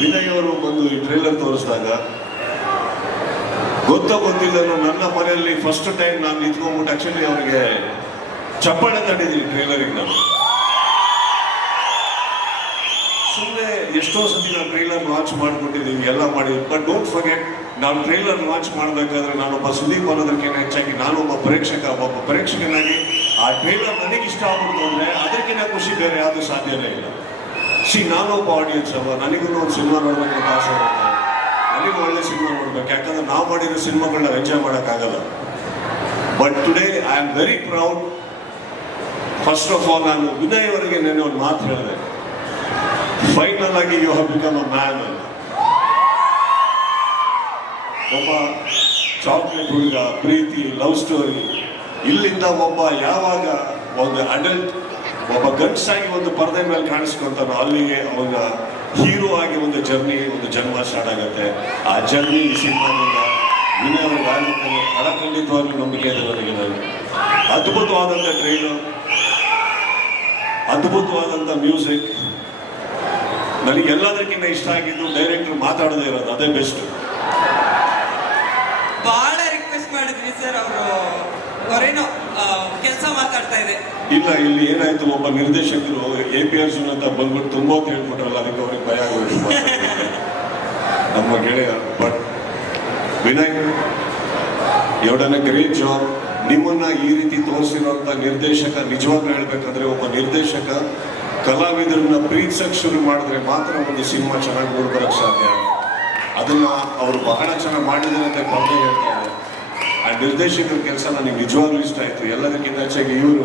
ವಿನಯ್ ಅವರು ಬಂದು ಈ ಟ್ರೈಲರ್ ತೋರಿಸಿದಾಗ, ಗೊತ್ತ ಗೊತ್ತಿಲ್ಲನು ನನ್ನ ಮನೆಯಲ್ಲಿ ಫಸ್ಟ್ ಟೈಮ್ ನಾನು ನಿಂತ್ಕೊಂಡ್ಬಿಟ್ಟು ಆಕ್ಚುಲಿ ಅವರಿಗೆ ಚಪ್ಪಾಳೆ ತಟ್ಟಿದ್ದೀನಿ ಟ್ರೈಲರಿಗೆ ನಾನು. ಸುಮ್ಮನೆ ಎಷ್ಟೋ ಸತಿ ನಾನು ಟ್ರೈಲರ್ ಲಾಂಚ್ ಮಾಡ್ಕೊಟ್ಟಿದ್ದೀವಿ ಎಲ್ಲ ಮಾಡಿ. ಬಟ್ ಡೋಂಟ್ ಫರ್ಗೆಟ್ ನಾನು ಟ್ರೈಲರ್ ಲಾಂಚ್ ಮಾಡಬೇಕಾದ್ರೆ ನಾನೊಬ್ಬ ಸುದೀಪ್ ಅನ್ನೋದಕ್ಕಿಂತ ಹೆಚ್ಚಾಗಿ ನಾನೊಬ್ಬ ಪ್ರೇಕ್ಷಕ, ಒಬ್ಬ ಪ್ರೇಕ್ಷಕನಾಗಿ ಆ ಟ್ರೈಲರ್ ನನಗೆ ಇಷ್ಟ ಆಗ್ಬಿಡ್ತು ಅಂದ್ರೆ ಅದಕ್ಕಿಂತ ಖುಷಿ ಬೇರೆ ಯಾವುದು ಸಾಧ್ಯನೇ ಇಲ್ಲ. ಸಿ ನಾನೊಬ್ಬ ಆಡಿಯನ್ಸ್ ಅವ. ನನಗೂ ಒಂದು ಸಿನಿಮಾ ನೋಡ್ಬೇಕು ಅಂತ ಆಸೆ ಇರುತ್ತೆ ನನಗೂ ಒಳ್ಳೆ ಸಿನಿಮಾ ನೋಡ್ಬೇಕು. ಯಾಕಂದ್ರೆ ನಾವು ಮಾಡಿರೋ ಸಿನಿಮಾಗಳನ್ನ ಎಂಜಾಯ್ ಮಾಡೋಕ್ಕಾಗಲ್ಲ. But today I am very proud first of all ನಾನು ವಿನಯ್ ಅವರಿಗೆ ನೆನ್ನೆ ಒಂದು ಮಾತು ಹೇಳಿದೆ. ಫೈನಲ್ ಆಗಿ you have become a man ಒಬ್ಬ ಚಾಕ್ಲೇಟ್ ಹುಡುಗ, ಪ್ರೀತಿ ಲವ್ ಸ್ಟೋರಿ ಇಲ್ಲಿಂದ ಒಬ್ಬ ಯಾವಾಗ ಒಂದು ಅಡಲ್ಟ್ ಒಬ್ಬ ಗಂಡಸಾಗಿ ಒಂದು ಪರದೆ ಮೇಲೆ ಕಾಣಿಸ್ಕೊಂತಾನೋ, ಅಲ್ಲಿಗೆ ಅವನ ಹೀರೋ ಆಗಿ ಒಂದು ಜರ್ನಿ ಒಂದು ಜನ್ಮ ಸ್ಟಾರ್ಟ್ ಆಗುತ್ತೆ. ಆ ಜರ್ನಿ ಸಿನಿಮಾದಿಂದ ವಿನಯ್ ಅವ್ರಿಗೆ ಆಗುತ್ತೆ ಖಂಡಿತವಾಗ್ಲೂ ನಂಬಿಕೆ ಇದೆ ನನಗೆ. ನಾನು ಅದ್ಭುತವಾದಂಥ ಟ್ರೈನು ಅದ್ಭುತವಾದಂಥ ಮ್ಯೂಸಿಕ್ ನನಗೆ ಎಲ್ಲದಕ್ಕಿಂತ ಇಷ್ಟ ಆಗಿದ್ದು ಡೈರೆಕ್ಟರ್ ಮಾತಾಡದೇ ಇರೋದು, ಅದೇ ಬೆಸ್ಟ್ ಬಹಳ ರಿಕ್ವೆಸ್ಟ್ ಮಾಡಿದ್ರಿ ಸರ್ ಅವರು. ಹೊರೇನೋ. ಕೆಲಸ ಇದೆ. ಇಲ್ಲ, ಇಲ್ಲಿ ಏನಾಯ್ತು, ಒಬ್ಬ ನಿರ್ದೇಶಕರು ಎ ಪಿ ಅರ್ಜುನ್ ಅಂತ ಬಂದ್ಬಿಟ್ಟು ತುಂಬಾ ಅಂತ ಹೇಳ್ಕೊಟ್ರಲ್ಲ ಅದಕ್ಕೆ ಅವ್ರಿಗೆ ಭಯ ಆಗಬೇಕು ನಮ್ಮ ಗೆಳೆಯ, ಬಟ್ ವಿನಯ್, ಎರಡನೇ ಗ್ರೇಟ್ ಜಾಬ್ ನಿಮ್ಮನ್ನ ಈ ರೀತಿ ತೋರಿಸಿರುವಂತ ನಿರ್ದೇಶಕ ನಿಜವಾಗ್ಲೂ ಹೇಳ್ಬೇಕಂದ್ರೆ, ಒಬ್ಬ ನಿರ್ದೇಶಕ ಕಲಾವಿದರನ್ನ ಪ್ರೀತ್ಸಕ್ ಶುರು ಮಾಡಿದ್ರೆ ಮಾತ್ರ ಒಂದು ಸಿನಿಮಾ ಚೆನ್ನಾಗಿ ಮೂಡ್ಬರಕ್ ಸಾಧ್ಯ. ಅದನ್ನ ಅವರು ಬಹಳ ಚೆನ್ನಾಗಿ ಮಾಡಿದ್ದಾರೆ ಅಂತ ಪರ್ದೆ ಹೇಳ್ತಾರೆ ಆ ನಿರ್ದೇಶಕರ ಕೆಲಸ ನನಗೆ ನಿಜವಾಗ್ಲೂ ಇಷ್ಟ ಆಯ್ತು. ಎಲ್ಲದಕ್ಕಿಂತ ಹೆಚ್ಚಾಗಿ ಇವರು